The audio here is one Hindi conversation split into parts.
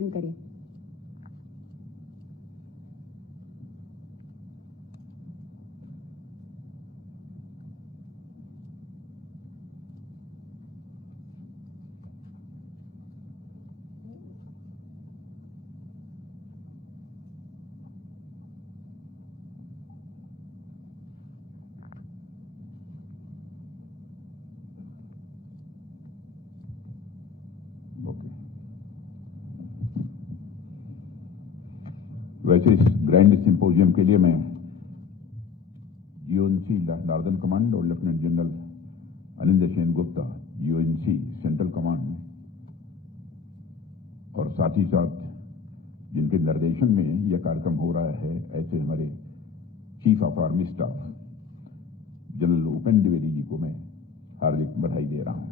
करें। वैसे इस ग्रैंड सिंपोजियम के लिए मैं जीओएनसी नॉर्दर्न कमांड और लेफ्टिनेंट जनरल अनिंदर सेन गुप्ता यूएनसी सेंट्रल कमांड और साथ ही साथ जिनके निर्देशन में यह कार्यक्रम हो रहा है ऐसे हमारे chief of army staff general Upendra Dwivedi ji को मैं हार्दिक बधाई दे रहा हूं।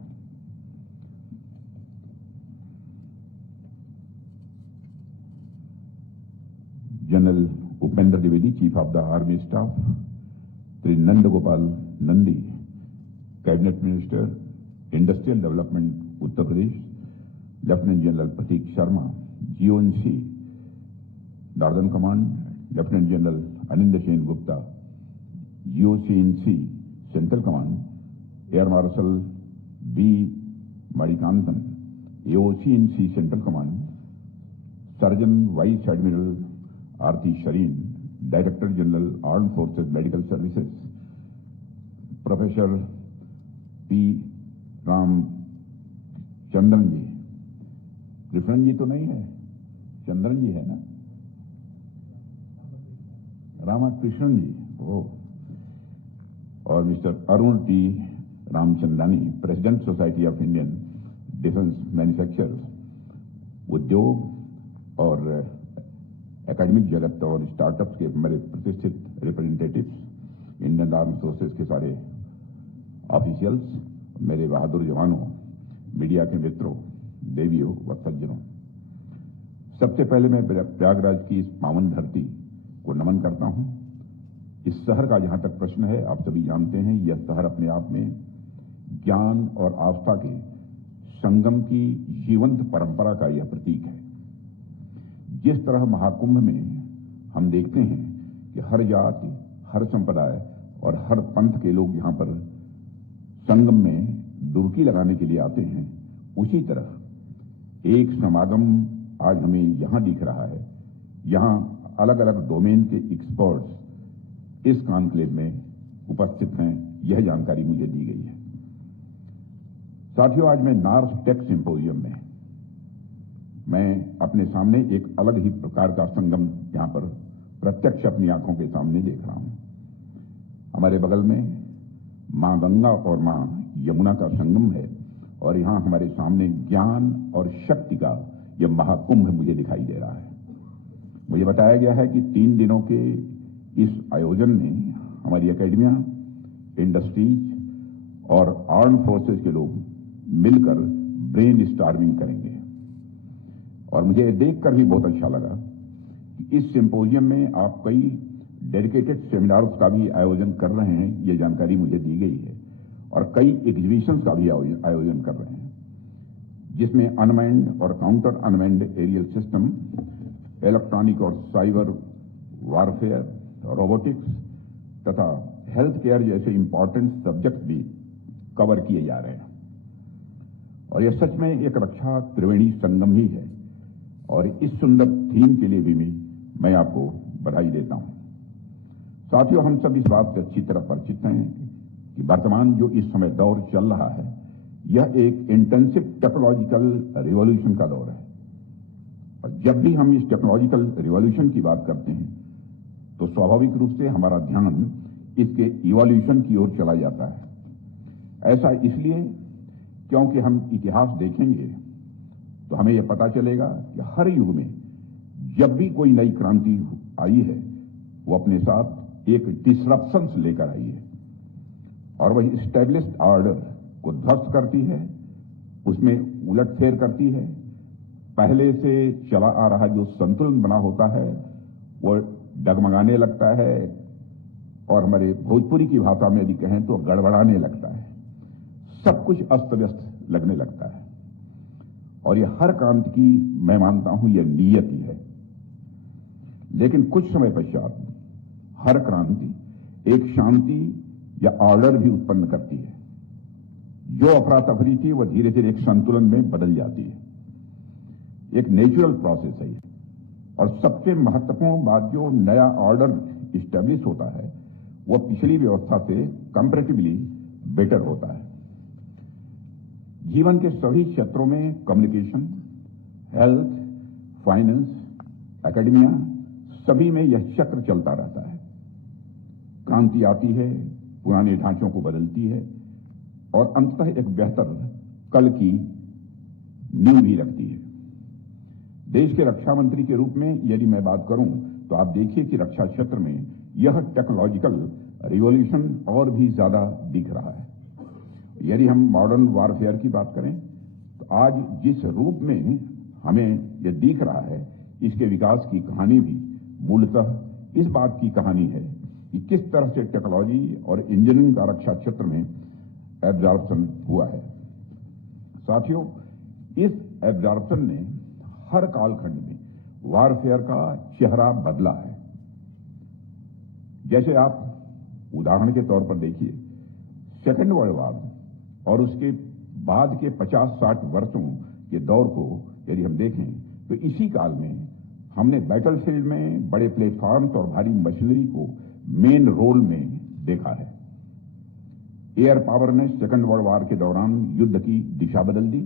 General Upendra Dwivedi chief of the army staff, Shri Nand Gopal Nandi cabinet minister industrial development Uttar Pradesh, lieutenant general Prateek Sharma GOC in C northern command, lieutenant general Aninder Sen Gupta यूसीएनसी central command, air marshal B Manikantan AOC in C central command, surgeon vice admiral Arti Sarin director general arm forces medical services, professor P Ram Chandran जी, कृष्णन जी तो नहीं है, चंद्रन जी है ना, रामाकृष्णन जी ओ, और mister Arun T Ramchandani president society of Indian defence manufacturers, उद्योग और एकेडमिक जगत और स्टार्टअप्स के मेरे प्रतिष्ठित रिप्रेजेंटेटिव्स, इंडियन आर्म फोर्सेस के सारे ऑफिशियल्स, मेरे बहादुर जवानों, मीडिया के मित्रों, देवियों व सज्जनों, सबसे पहले मैं प्रयागराज की इस पावन धरती को नमन करता हूं। इस शहर का जहां तक प्रश्न है, आप सभी जानते हैं यह शहर अपने आप में ज्ञान और आस्था के संगम की जीवंत परंपरा का यह प्रतीक है। जिस तरह महाकुंभ में हम देखते हैं कि हर जाति, हर संप्रदाय और हर पंथ के लोग यहां पर संगम में डुबकी लगाने के लिए आते हैं, उसी तरह एक समागम आज हमें यहां दिख रहा है। यहां अलग अलग डोमेन के एक्सपर्ट्स इस कॉन्क्लेव में उपस्थित हैं, यह जानकारी मुझे दी गई है। साथियों, आज मैं नॉर्थ टेक सिंपोजियम में मैं अपने सामने एक अलग ही प्रकार का संगम यहां पर प्रत्यक्ष अपनी आंखों के सामने देख रहा हूं। हमारे बगल में मां गंगा और मां यमुना का संगम है और यहां हमारे सामने ज्ञान और शक्ति का यह महाकुंभ मुझे दिखाई दे रहा है। मुझे बताया गया है कि 3 दिनों के इस आयोजन में हमारी एकेडमिया, इंडस्ट्रीज और आर्म फोर्सेस के लोग मिलकर ब्रेन स्टॉर्मिंग करेंगे। और मुझे देखकर भी बहुत अच्छा लगा कि इस सिंपोजियम में आप कई डेडिकेटेड सेमिनार्स का भी आयोजन कर रहे हैं, ये जानकारी मुझे दी गई है, और कई एग्जीबिशंस का भी आयोजन कर रहे हैं, जिसमें अनमैन्ड और counter unmanned aerial system, electronic और साइबर वारफेयर, रोबोटिक्स तथा हेल्थ केयर जैसे इंपॉर्टेंट सब्जेक्ट भी कवर किए जा रहे हैं। और यह सच में एक रक्षा त्रिवेणी संगम ही है, और इस सुंदर थीम के लिए भी मैं आपको बधाई देता हूं। साथियों, हम सब इस बात से अच्छी तरह परिचित हैं कि वर्तमान जो इस समय दौर चल रहा है, यह एक इंटेंसिव टेक्नोलॉजिकल रिवॉल्यूशन का दौर है। और जब भी हम इस टेक्नोलॉजिकल रिवॉल्यूशन की बात करते हैं तो स्वाभाविक रूप से हमारा ध्यान इसके इवोल्यूशन की ओर चला जाता है। ऐसा इसलिए क्योंकि हम इतिहास देखेंगे तो हमें यह पता चलेगा कि हर युग में जब भी कोई नई क्रांति आई है, वो अपने साथ एक डिसरप्शंस लेकर आई है, और वही एस्टेब्लिश्ड ऑर्डर को ध्वस्त करती है, उसमें उलटफेर करती है। पहले से चला आ रहा जो संतुलन बना होता है वो डगमगाने लगता है, और हमारे भोजपुरी की भाषा में यदि कहें तो गड़बड़ाने लगता है। सब कुछ अस्त व्यस्त लगने लगता है। और यह हर क्रांति की, मैं मानता हूं, यह नीयत ही है। लेकिन कुछ समय पश्चात हर क्रांति एक शांति या ऑर्डर भी उत्पन्न करती है। जो अफरा तफरी थी वह धीरे धीरे एक संतुलन में बदल जाती है। एक नेचुरल प्रोसेस है ये। और सबसे महत्वपूर्ण बात, जो नया ऑर्डर इस्टेब्लिश होता है वह पिछली व्यवस्था से कंपैरेटिवली बेटर होता है। जीवन के सभी क्षेत्रों में कम्युनिकेशन, हेल्थ, फाइनेंस, एकेडमिया, सभी में यह चक्र चलता रहता है। क्रांति आती है, पुराने ढांचों को बदलती है और अंततः एक बेहतर कल की नींव भी रखती है। देश के रक्षा मंत्री के रूप में यदि मैं बात करूं तो आप देखिए कि रक्षा क्षेत्र में यह टेक्नोलॉजिकल रिवॉल्यूशन और भी ज्यादा दिख रहा है। यदि हम मॉडर्न वॉरफेयर की बात करें तो आज जिस रूप में हमें यह दिख रहा है, इसके विकास की कहानी भी मूलतः इस बात की कहानी है कि किस तरह से टेक्नोलॉजी और इंजीनियरिंग का रक्षा क्षेत्र में एब्जॉर्प्शन हुआ है। साथियों, इस एब्जॉर्प्शन ने हर कालखंड में वॉरफेयर का चेहरा बदला है। जैसे आप उदाहरण के तौर पर देखिए, सेकेंड वर्ल्ड वॉर और उसके बाद के 50-60 वर्षों के दौर को यदि हम देखें तो इसी काल में हमने बैटलफील्ड में बड़े प्लेटफॉर्म्स और भारी मशीनरी को मेन रोल में देखा है। एयर पावर ने सेकेंड वर्ल्ड वॉर के दौरान युद्ध की दिशा बदल दी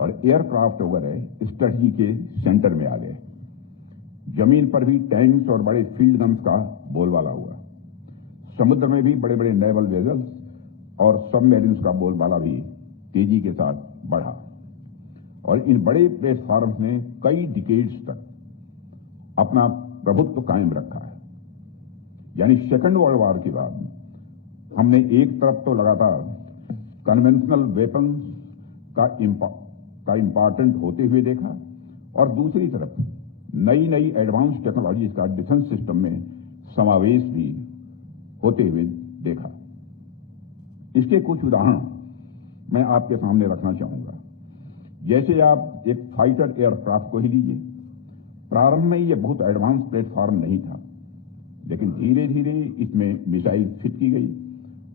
और एयरक्राफ्ट वगैरह स्ट्रेटजी के सेंटर में आ गए। जमीन पर भी टैंक्स और बड़े फील्ड गन्स का बोलबाला हुआ। समुद्र में भी बड़े बड़े नेवल वेजल्स और सबमरीन्स का बोलबाला भी तेजी के साथ बढ़ा और इन बड़े प्लेटफॉर्म्स ने कई डिकेड्स तक अपना प्रभुत्व कायम रखा है। यानी सेकेंड वर्ल्ड वॉर के बाद हमने एक तरफ तो लगातार कन्वेंशनल वेपन्स का इंपॉर्टेंट होते हुए देखा और दूसरी तरफ नई नई एडवांस टेक्नोलॉजीज का डिफेंस सिस्टम में समावेश भी होते हुए देखा। इसके कुछ उदाहरण मैं आपके सामने रखना चाहूंगा। जैसे आप एक फाइटर एयरक्राफ्ट को ही लीजिए। प्रारंभ में यह बहुत एडवांस प्लेटफॉर्म नहीं था, लेकिन धीरे धीरे इसमें मिसाइल फिट की गई,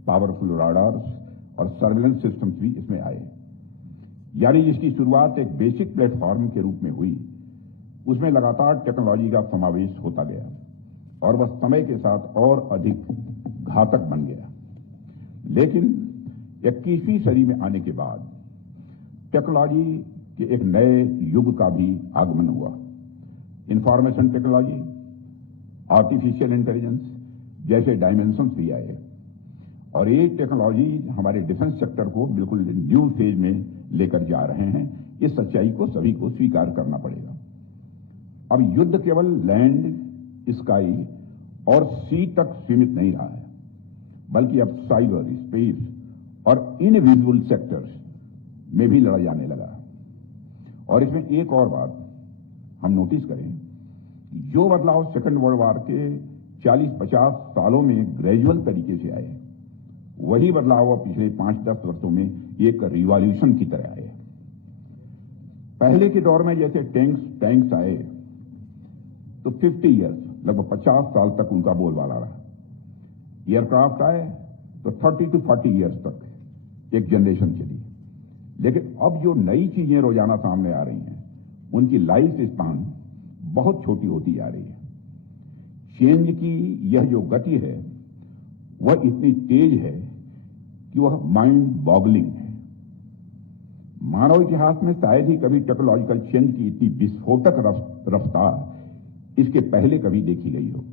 पावरफुल राडार्स और सर्वेलेंस सिस्टम्स भी इसमें आए। यानी जिसकी शुरुआत एक बेसिक प्लेटफॉर्म के रूप में हुई, उसमें लगातार टेक्नोलॉजी का समावेश होता गया और वह समय के साथ और अधिक घातक बन गया। लेकिन 21वीं सदी में आने के बाद टेक्नोलॉजी के एक नए युग का भी आगमन हुआ। इंफॉर्मेशन टेक्नोलॉजी, आर्टिफिशियल इंटेलिजेंस जैसे डायमेंशंस भी आए और ये टेक्नोलॉजी हमारे डिफेंस सेक्टर को बिल्कुल न्यू फेज में लेकर जा रहे हैं। इस सच्चाई को सभी को स्वीकार करना पड़ेगा। अब युद्ध केवल लैंड, स्काई और सी तक सीमित नहीं रहा है, बल्कि अब साइबर, स्पेस और इनविजिबल सेक्टर्स में भी लड़ा जाने लगा। और इसमें एक और बात हम नोटिस करें, जो बदलाव सेकेंड वर्ल्ड वॉर के 40-50 सालों में ग्रेजुअल तरीके से आए, वही बदलाव अब पिछले 5-10 वर्षों में एक रिवॉल्यूशन की तरह आए। पहले के दौर में जैसे टैंक्स आए तो 50 ईयर्स, लगभग 50 साल तक उनका बोलबाला रहा। एयरक्राफ्ट आए तो 30 to 40 ईयर्स तक एक जनरेशन चली। लेकिन अब जो नई चीजें रोजाना सामने आ रही हैं, उनकी लाइफ स्पान बहुत छोटी होती जा रही है। चेंज की यह जो गति है वह इतनी तेज है कि वह माइंड बॉगलिंग है। मानव इतिहास में शायद ही कभी टेक्नोलॉजिकल चेंज की इतनी विस्फोटक रफ्तार इसके पहले कभी देखी गई हो।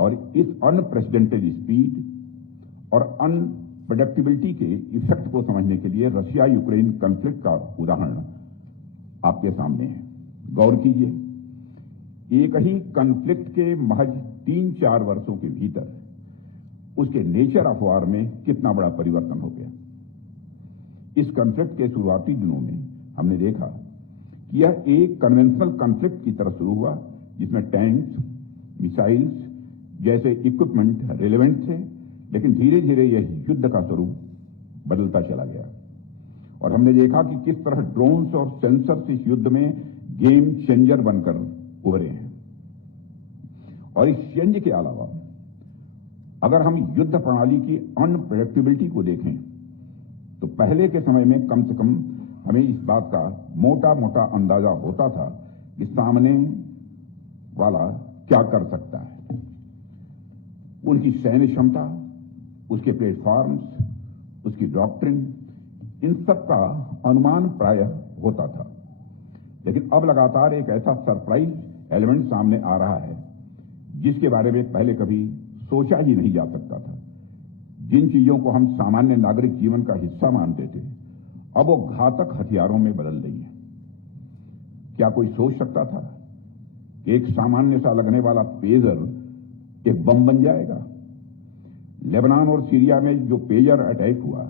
और इस अनप्रेसिडेंटेड स्पीड और अनप्रेडिक्टेबिलिटी के इफेक्ट को समझने के लिए रशिया यूक्रेन कॉन्फ्लिक्ट का उदाहरण आपके सामने है। गौर कीजिए, एक ही कॉन्फ्लिक्ट के महज 3-4 वर्षों के भीतर उसके नेचर ऑफ वॉर में कितना बड़ा परिवर्तन हो गया। इस कॉन्फ्लिक्ट के शुरुआती दिनों में हमने देखा कि यह एक कन्वेंशनल कॉन्फ्लिक्ट की तरह शुरू हुआ, जिसमें टैंक्स, मिसाइल्स जैसे इक्विपमेंट रिलेवेंट थे, लेकिन धीरे धीरे यह युद्ध का स्वरूप बदलता चला गया और हमने देखा कि किस तरह ड्रोन्स और सेंसर्स इस युद्ध में गेम चेंजर बनकर उभरे हैं। और इस चेंज के अलावा अगर हम युद्ध प्रणाली की अनप्रेडिक्टेबिलिटी को देखें तो पहले के समय में कम से कम हमें इस बात का मोटा मोटा अंदाजा होता था कि सामने वाला क्या कर सकता है। उनकी सैन्य क्षमता, उसके प्लेटफॉर्म्स, उसकी डॉक्ट्रिन, इन सब का अनुमान प्रायः होता था। लेकिन अब लगातार एक ऐसा सरप्राइज एलिमेंट सामने आ रहा है जिसके बारे में पहले कभी सोचा ही नहीं जा सकता था। जिन चीजों को हम सामान्य नागरिक जीवन का हिस्सा मानते थे, अब वो घातक हथियारों में बदल रही है। क्या कोई सोच सकता था कि एक सामान्य सा लगने वाला पेजर एक बम बन जाएगा? लेबनान और सीरिया में जो पेजर अटैक हुआ,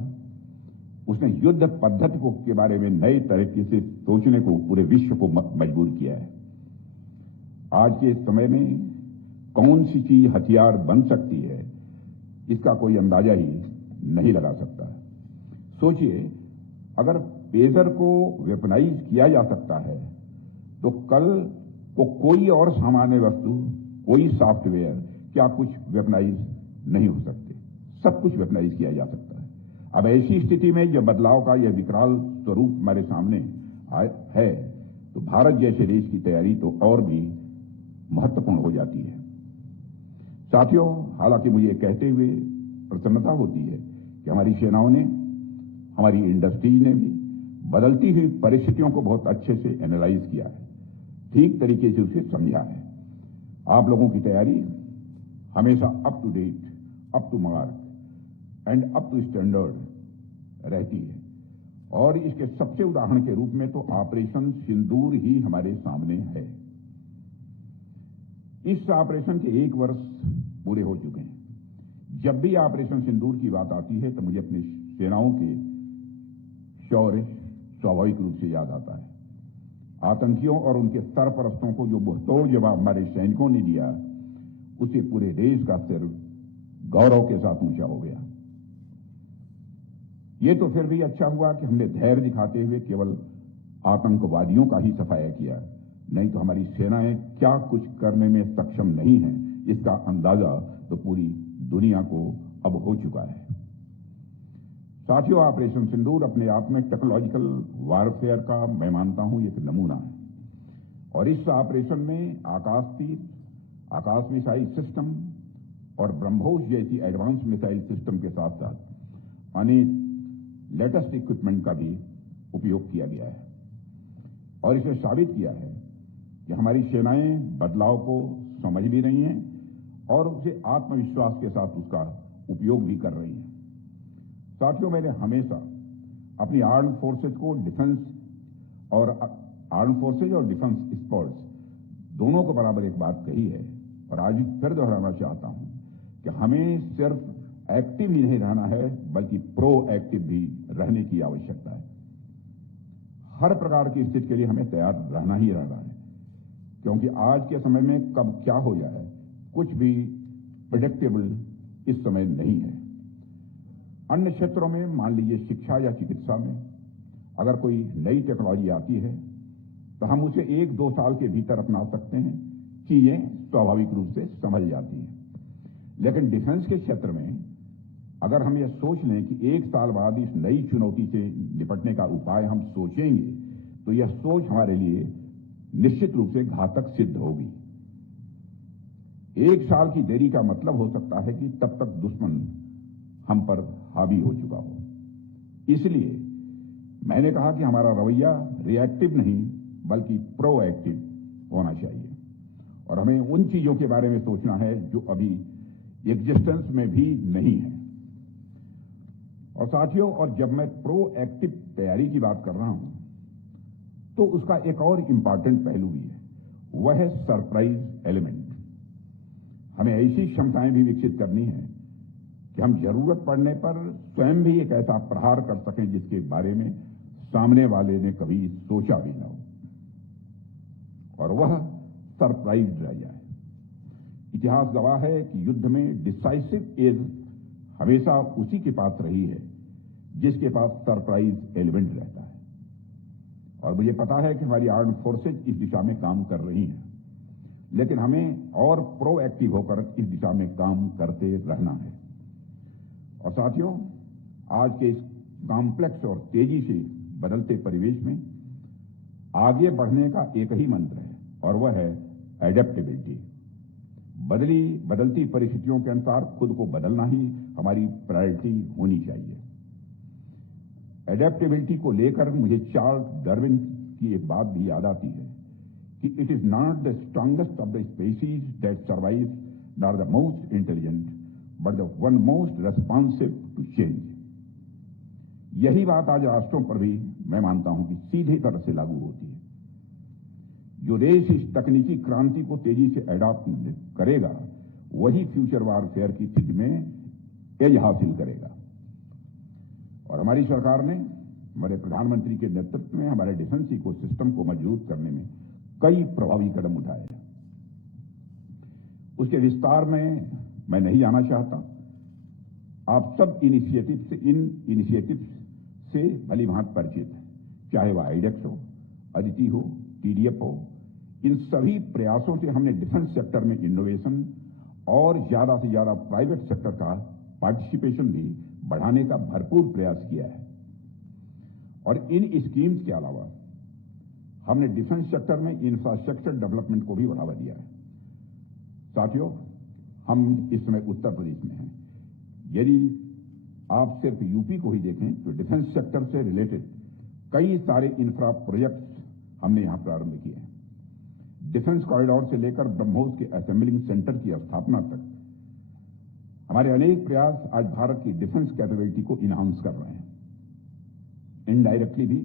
उसने युद्ध पद्धति को के बारे में नए तरीके से सोचने को पूरे विश्व को मजबूर किया है। आज के समय में कौन सी चीज हथियार बन सकती है, इसका कोई अंदाजा ही नहीं लगा सकता। सोचिए, अगर पेजर को वेपनाइज किया जा सकता है तो कल को कोई और सामान्य वस्तु, कोई सॉफ्टवेयर, क्या कुछ वेपनाइज नहीं हो सकते? सब कुछ वेपनाइज किया जा सकता है। अब ऐसी स्थिति में जब बदलाव का यह विकराल स्वरूप हमारे सामने है तो भारत जैसे देश की तैयारी तो और भी महत्वपूर्ण हो जाती है। साथियों, हालांकि मुझे कहते हुए प्रसन्नता होती है कि हमारी सेनाओं ने, हमारी इंडस्ट्रीज ने भी बदलती हुई परिस्थितियों को बहुत अच्छे से एनालाइज किया है, ठीक तरीके से उसे समझा है। आप लोगों की तैयारी हमेशा up to date, up to mark and up to standard रहती है। और इसके सबसे उदाहरण के रूप में तो ऑपरेशन सिंदूर ही हमारे सामने है। इस ऑपरेशन के 1 वर्ष पूरे हो चुके हैं। जब भी ऑपरेशन सिंदूर की बात आती है तो मुझे अपनी सेनाओं के शौर्य स्वाभाविक रूप से याद आता है। आतंकियों और उनके सरपरस्तों को जो मुंहतोड़ जवाब हमारे सैनिकों ने दिया, उससे पूरे देश का सिर गौरव के साथ ऊंचा हो गया। ये तो फिर भी अच्छा हुआ कि हमने धैर्य दिखाते हुए केवल आतंकवादियों का ही सफाया किया, नहीं तो हमारी सेनाएं क्या कुछ करने में सक्षम नहीं है, इसका अंदाजा तो पूरी दुनिया को अब हो चुका है। साथियों, ऑपरेशन सिंदूर अपने आप में टेक्नोलॉजिकल वारफेयर का, मैं मानता हूं, एक नमूना है। और इस ऑपरेशन में आकाश तीर, आकाश मिसाइल सिस्टम और ब्रह्मोस जैसी एडवांस मिसाइल सिस्टम के साथ साथ अनेक लेटेस्ट इक्विपमेंट का भी उपयोग किया गया है। और इसे साबित किया है कि हमारी सेनाएं बदलाव को समझ भी रही हैं और उसे आत्मविश्वास के साथ उसका उपयोग भी कर रही हैं। साथियों, मैंने हमेशा अपनी आर्म्ड फोर्सेज को डिफेंस और आर्म्ड फोर्सेज और डिफेंस स्पोर्ट्स दोनों को बराबर एक बात कही है और आज फिर दोहराना चाहता हूं कि हमें सिर्फ एक्टिव ही नहीं रहना है बल्कि प्रो एक्टिव भी रहने की आवश्यकता है। हर प्रकार की स्थिति के लिए हमें तैयार रहना ही रहना है, क्योंकि आज के समय में कब क्या हो जाए कुछ भी प्रेडिक्टेबल इस समय नहीं है। अन्य क्षेत्रों में, मान लीजिए शिक्षा या चिकित्सा में, अगर कोई नई टेक्नोलॉजी आती है तो हम उसे 1-2 साल के भीतर अपना सकते हैं, चीजें स्वाभाविक रूप से समझ जाती हैं। लेकिन डिफेंस के क्षेत्र में अगर हम यह सोच लें कि 1 साल बाद इस नई चुनौती से निपटने का उपाय हम सोचेंगे तो यह सोच हमारे लिए निश्चित रूप से घातक सिद्ध होगी। 1 साल की देरी का मतलब हो सकता है कि तब तक दुश्मन हम पर हावी हो चुका हो। इसलिए मैंने कहा कि हमारा रवैया रिएक्टिव नहीं बल्कि प्रोएक्टिव होना चाहिए और हमें उन चीजों के बारे में सोचना है जो अभी एग्जिस्टेंस में भी नहीं है। और साथियों, और जब मैं प्रोएक्टिव तैयारी की बात कर रहा हूं तो उसका एक और इंपॉर्टेंट पहलू भी है, वह है सरप्राइज एलिमेंट। हमें ऐसी क्षमताएं भी विकसित करनी है कि हम जरूरत पड़ने पर स्वयं भी एक ऐसा प्रहार कर सकें जिसके बारे में सामने वाले ने कभी सोचा भी न हो, और वह सरप्राइज रह जाए। इतिहास गवाह है कि युद्ध में डिसाइसिव एज हमेशा उसी के पास रही है जिसके पास सरप्राइज एलिमेंट रहता है। और मुझे पता है कि हमारी आर्म्ड फोर्सेज इस दिशा में काम कर रही हैं, लेकिन हमें और प्रोएक्टिव होकर इस दिशा में काम करते रहना है। और साथियों, आज के इस कॉम्प्लेक्स और तेजी से बदलते परिवेश में आगे बढ़ने का एक ही मंत्र है, और वह है एडेप्टेबिलिटी। बदलती परिस्थितियों के अनुसार खुद को बदलना ही हमारी प्रायोरिटी होनी चाहिए। एडेप्टेबिलिटी को लेकर मुझे चार्ल्स डार्विन की एक बात भी याद आती है कि it is not the strongest of the species that survive, not the most intelligent, but the one most responsive to change. यही बात आज राष्ट्रों पर भी मैं मानता हूं कि सीधे तरह से लागू होती है। जो देश इस तकनीकी क्रांति को तेजी से एडॉप्ट करेगा, वही फ्यूचर वारफेयर की स्थिति में एज हासिल करेगा। और हमारी सरकार ने हमारे प्रधानमंत्री के नेतृत्व में हमारे डिफेंस इकोसिस्टम को मजबूत करने में कई प्रभावी कदम उठाए हैं। उसके विस्तार में मैं नहीं जाना चाहता। आप सब इन इनिशिएटिव्स से भली भांति परिचित हैं, चाहे वह आइडेक्स हो, अदिति हो, टीडीएफ हो। इन सभी प्रयासों से हमने डिफेंस सेक्टर में इनोवेशन और ज्यादा से ज्यादा प्राइवेट सेक्टर का पार्टिसिपेशन भी बढ़ाने का भरपूर प्रयास किया है। और इन स्कीम्स के अलावा हमने डिफेंस सेक्टर में इंफ्रास्ट्रक्चर डेवलपमेंट को भी बढ़ावा दिया है। साथियों, हम इस समय उत्तर प्रदेश में हैं। यदि आप सिर्फ यूपी को ही देखें तो डिफेंस सेक्टर से रिलेटेड कई सारे इंफ्रा प्रोजेक्ट्स हमने यहां प्रारंभ किए हैं। डिफेंस कॉरिडोर से लेकर ब्रह्मोस के असेंबलिंग सेंटर की स्थापना तक हमारे अनेक प्रयास आज भारत की डिफेंस कैपेबिलिटी को इनहांस कर रहे हैं। इनडायरेक्टली भी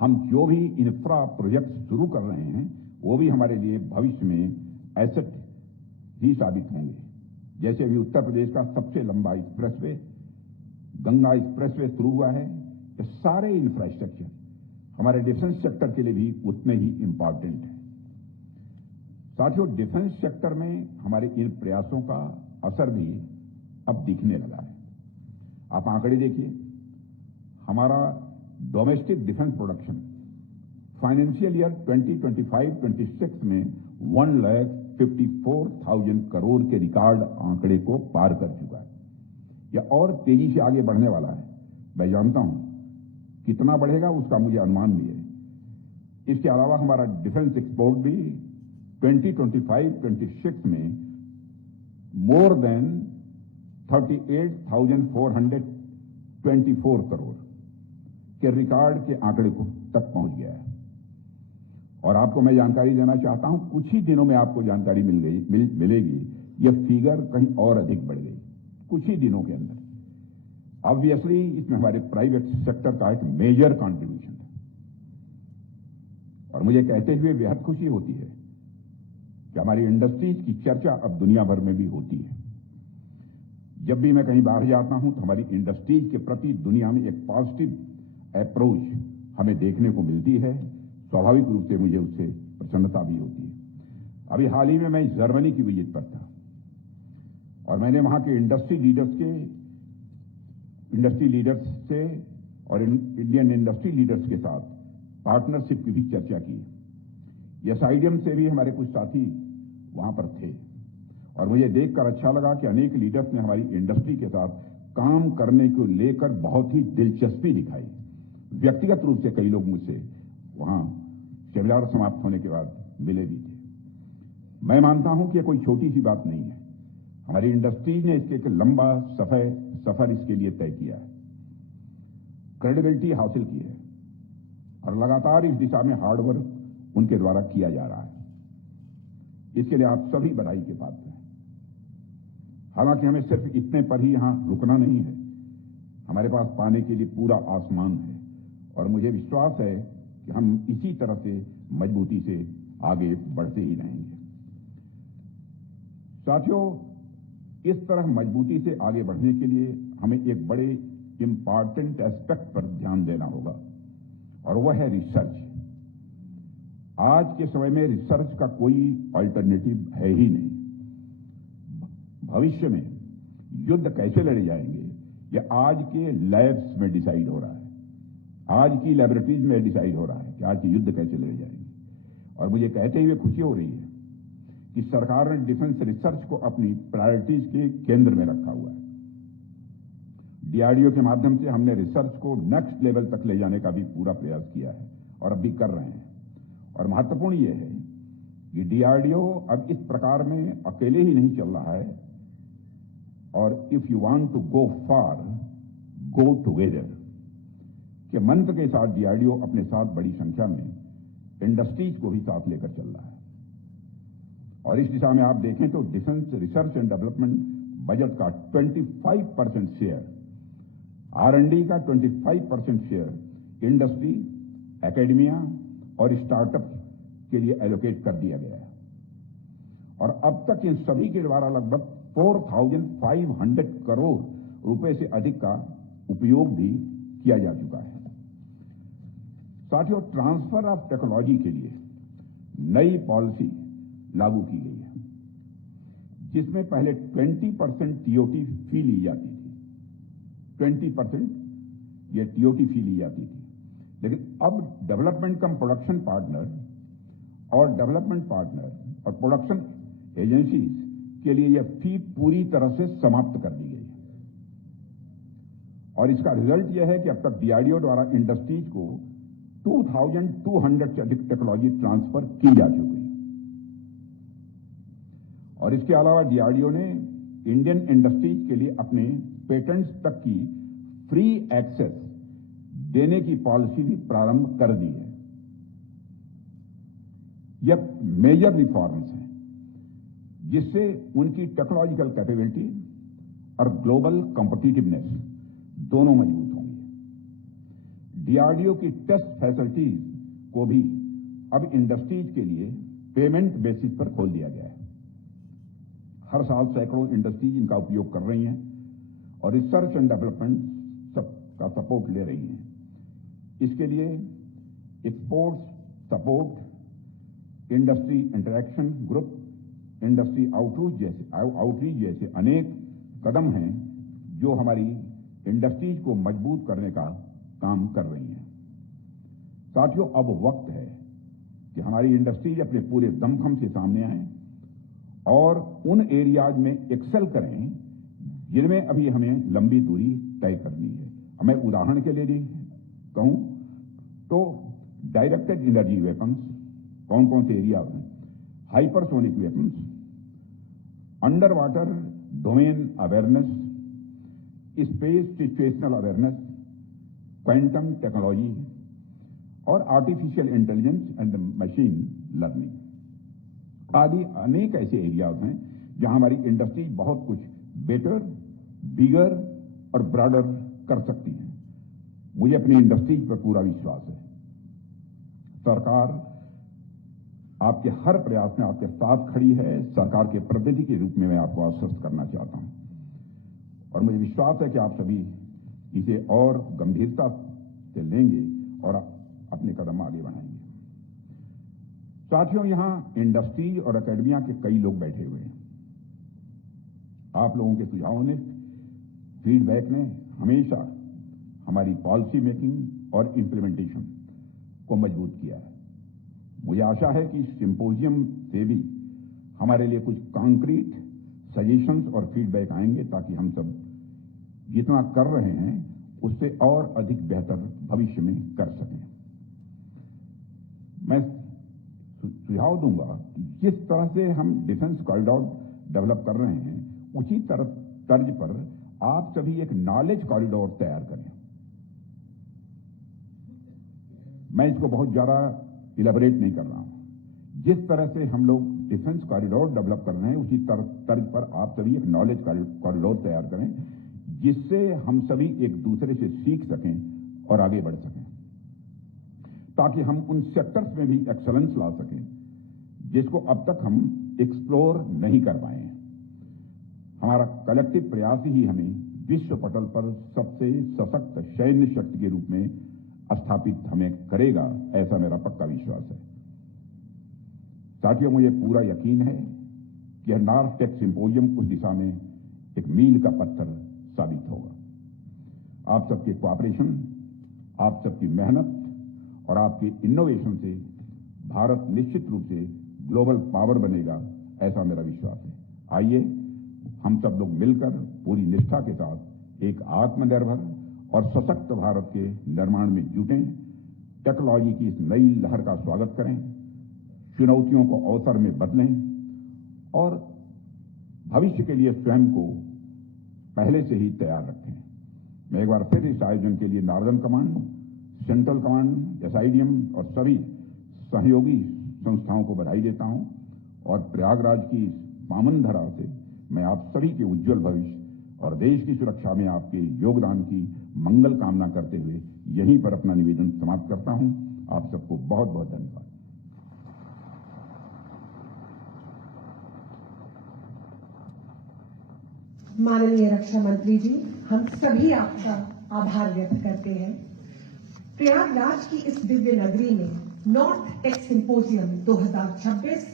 हम जो भी इंफ्रा प्रोजेक्ट शुरू कर रहे हैं, वो भी हमारे लिए भविष्य में एसेट ही साबित होंगे। जैसे अभी उत्तर प्रदेश का सबसे लंबा एक्सप्रेसवे गंगा एक्सप्रेसवे शुरू हुआ है, ये सारे इंफ्रास्ट्रक्चर हमारे डिफेंस सेक्टर के लिए भी उतने ही इंपॉर्टेंट है। साथियों, डिफेंस सेक्टर में हमारे इन प्रयासों का असर भी अब दिखने लगा है। आप आंकड़े देखिए, हमारा domestic defence production financial year 2025-26 में 1,54,000 करोड़ के रिकॉर्ड आंकड़े को पार कर चुका है। यह और तेजी से आगे बढ़ने वाला है। मैं जानता हूं कितना बढ़ेगा, उसका मुझे अनुमान भी है। इसके अलावा हमारा डिफेंस एक्सपोर्ट भी 2025-26 में मोर देन 38,424 करोड़ के रिकॉर्ड के आंकड़े को तक पहुंच गया है। और आपको मैं जानकारी देना चाहता हूं, कुछ ही दिनों में आपको जानकारी मिलेगी, यह फिगर कहीं और अधिक बढ़ गई कुछ ही दिनों के अंदर। ऑब्वियसली इसमें हमारे प्राइवेट सेक्टर का एक मेजर कंट्रीब्यूशन है। और मुझे कहते हुए बेहद खुशी होती है कि हमारी इंडस्ट्रीज की चर्चा अब दुनिया भर में भी होती है। जब भी मैं कहीं बाहर जाता हूं तो हमारी इंडस्ट्रीज के प्रति दुनिया में एक पॉजिटिव अप्रोच हमें देखने को मिलती है। स्वाभाविक रूप से मुझे उससे प्रसन्नता भी होती है। अभी हाल ही में मैं जर्मनी की विजिट पर था और मैंने वहां के इंडस्ट्री लीडर्स से और इंडियन इंडस्ट्री लीडर्स के साथ पार्टनरशिप की भी चर्चा की। एसआईडीएम से भी हमारे कुछ साथी वहां पर थे और मुझे देखकर अच्छा लगा कि अनेक लीडर्स ने हमारी इंडस्ट्री के साथ काम करने को लेकर बहुत ही दिलचस्पी दिखाई। व्यक्तिगत रूप से कई लोग मुझसे वहां सेमिनार समाप्त होने के बाद मिले भी थे। मैं मानता हूं कि यह कोई छोटी सी बात नहीं है। हमारी इंडस्ट्री ने इसके एक लंबा सफर इसके लिए तय किया है, क्रेडिबिलिटी हासिल की है और लगातार इस दिशा में हार्डवर्क उनके द्वारा किया जा रहा है। इसके लिए आप सभी बधाई के पात्र हैं। हालांकि हमें सिर्फ इतने पर ही यहां रुकना नहीं है, हमारे पास पाने के लिए पूरा आसमान है और मुझे विश्वास है कि हम इसी तरह से मजबूती से आगे बढ़ते ही रहेंगे। साथियों, इस तरह मजबूती से आगे बढ़ने के लिए हमें एक बड़े इंपॉर्टेंट एस्पेक्ट पर ध्यान देना होगा और वह है रिसर्च। आज के समय में रिसर्च का कोई अल्टरनेटिव है ही नहीं। भविष्य में युद्ध कैसे लड़े जाएंगे, ये आज के लैब्स में डिसाइड हो रहा है, आज की लैबोरेटरीज में डिसाइड हो रहा है कि आज के युद्ध कैसे लड़े जाएंगे। और मुझे कहते हुए खुशी हो रही है कि सरकार ने डिफेंस रिसर्च को अपनी प्रायोरिटीज के केंद्र में रखा हुआ है। डीआरडीओ के माध्यम से हमने रिसर्च को नेक्स्ट लेवल तक ले जाने का भी पूरा प्रयास किया है और अब भी कर रहे हैं। और महत्वपूर्ण यह है कि डीआरडीओ अब इस प्रकार में अकेले ही नहीं चल रहा है, और if you want to go far, go together के मंत्र के साथ डीआरडीओ अपने साथ बड़ी संख्या में इंडस्ट्रीज को भी साथ लेकर चल रहा है। और इस दिशा में आप देखें तो defence research and development budget का 25% शेयर, R&D का 25% शेयर इंडस्ट्री, एकेडमिया और स्टार्टअप के लिए एलोकेट कर दिया गया है। और अब तक इन सभी के द्वारा लगभग 4,500 करोड़ रुपए से अधिक का उपयोग भी किया जा चुका है। साथियों, ट्रांसफर ऑफ टेक्नोलॉजी के लिए नई पॉलिसी लागू की गई है, जिसमें पहले 20% टीओटी फी ली जाती थी, 20% ये टीओटी फी ली जाती थी। लेकिन अब डेवलपमेंट कम प्रोडक्शन पार्टनर और डेवलपमेंट पार्टनर और प्रोडक्शन एजेंसीज के लिए यह फी पूरी तरह से समाप्त कर दी गई है। और इसका रिजल्ट यह है कि अब तक डीआरडीओ द्वारा इंडस्ट्रीज को 2,200 से अधिक टेक्नोलॉजी ट्रांसफर की जा चुकी है। और इसके अलावा डीआरडीओ ने इंडियन इंडस्ट्रीज के लिए अपने पेटेंट्स तक की फ्री एक्सेस देने की पॉलिसी भी प्रारंभ कर दी है। यह मेजर रिफॉर्म्स हैं जिससे उनकी टेक्नोलॉजिकल कैपेबिलिटी और ग्लोबल कॉम्पिटिटिवनेस दोनों मजबूत होंगी। डीआरडीओ की टेस्ट फैसिलिटीज को भी अब इंडस्ट्रीज के लिए पेमेंट बेसिस पर खोल दिया गया है। हर साल सैकड़ों इंडस्ट्रीज इनका उपयोग कर रही हैं और रिसर्च एंड डेवलपमेंट का सपोर्ट ले रही हैं। इसके लिए exports support, industry interaction group, industry outreach जैसे अनेक कदम हैं जो हमारी इंडस्ट्रीज को मजबूत करने का काम कर रही हैं। साथियों, अब वक्त है कि हमारी इंडस्ट्रीज अपने पूरे दमखम से सामने आए और उन एरियाज में एक्सेल करें जिनमें अभी हमें लंबी दूरी तय करनी है। मैं उदाहरण के लिए कहूं तो डायरेक्टेड एनर्जी वेपन्स, कौन कौन से एरिया हैं, hypersonic weapons, underwater domain awareness, space situational awareness, quantum technology और artificial intelligence and machine learning आदि अनेक ऐसे एरियाज हैं जहां हमारी इंडस्ट्री बहुत कुछ बेटर, बिगर और ब्रॉडर कर सकती है। मुझे अपनी इंडस्ट्रीज पर पूरा विश्वास है। सरकार आपके हर प्रयास में आपके साथ खड़ी है। सरकार के प्रतिनिधि के रूप में मैं आपको आश्वस्त करना चाहता हूं और मुझे विश्वास है कि आप सभी इसे और गंभीरता से लेंगे और अपने कदम आगे बढ़ाएंगे। साथियों, यहां इंडस्ट्री और एकेडमिया के कई लोग बैठे हुए हैं। आप लोगों के सुझावों ने, फीडबैक ने हमेशा हमारी पॉलिसी मेकिंग और इंप्लीमेंटेशन को मजबूत किया है। मुझे आशा है कि इस सिंपोजियम से भी हमारे लिए कुछ कॉन्क्रीट सजेशंस और फीडबैक आएंगे ताकि हम सब जितना कर रहे हैं उससे और अधिक बेहतर भविष्य में कर सकें। मैं सुझाव दूंगा कि जिस तरह से हम डिफेंस कॉरिडोर डेवलप कर रहे हैं उसी तर्ज पर आप सभी एक नॉलेज कॉरिडोर तैयार करें। मैं इसको बहुत ज्यादा इलेबोरेट नहीं कर रहा हूं। जिस तरह से हम लोग डिफेंस कॉरिडोर डेवलप कर रहे हैं उसी तर्ज पर आप सभी एक नॉलेज कॉरिडोर तैयार करें जिससे हम सभी एक दूसरे से सीख सकें और आगे बढ़ सकें, ताकि हम उन सेक्टर्स में भी एक्सेलेंस ला सकें जिसको अब तक हम एक्सप्लोर नहीं कर पाए हैं। हमारा कलेक्टिव प्रयास ही हमें विश्व पटल पर सबसे सशक्त सैन्य शक्ति के रूप में स्थापित हमें करेगा, ऐसा मेरा पक्का विश्वास है। साथियों, मुझे पूरा यकीन है कि यह नॉर्थ टेक सिंपोजियम उस दिशा में एक मील का पत्थर साबित होगा। आप सबके कोऑपरेशन, आप सबकी मेहनत और आपके इनोवेशन से भारत निश्चित रूप से ग्लोबल पावर बनेगा, ऐसा मेरा विश्वास है। आइए हम सब लोग मिलकर पूरी निष्ठा के साथ एक आत्मनिर्भर और सशक्त भारत के निर्माण में जुटें, टेक्नोलॉजी की इस नई लहर का स्वागत करें, चुनौतियों को अवसर में बदलें और भविष्य के लिए स्वयं को पहले से ही तैयार रखें। मैं एक बार फिर इस आयोजन के लिए northern command, central command, SIDM और सभी सहयोगी संस्थाओं को बधाई देता हूं और प्रयागराज की पावन धरा से मैं आप सभी के उज्जवल भविष्य और देश की सुरक्षा में आपके योगदान की मंगल कामना करते हुए यहीं पर अपना निवेदन समाप्त करता हूं। आप सबको बहुत बहुत धन्यवाद। माननीय रक्षा मंत्री जी, हम सभी आपका आभार व्यक्त करते हैं। प्रयागराज की इस दिव्य नगरी में नॉर्थ टेक सिंपोजियम 2026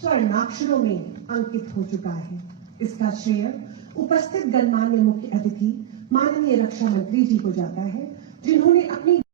स्वर्णाक्षरों में अंकित हो चुका है। इसका श्रेय उपस्थित गणमान्य मुख्य अतिथि माननीय रक्षा मंत्री जी को जाता है, जिन्होंने अपनी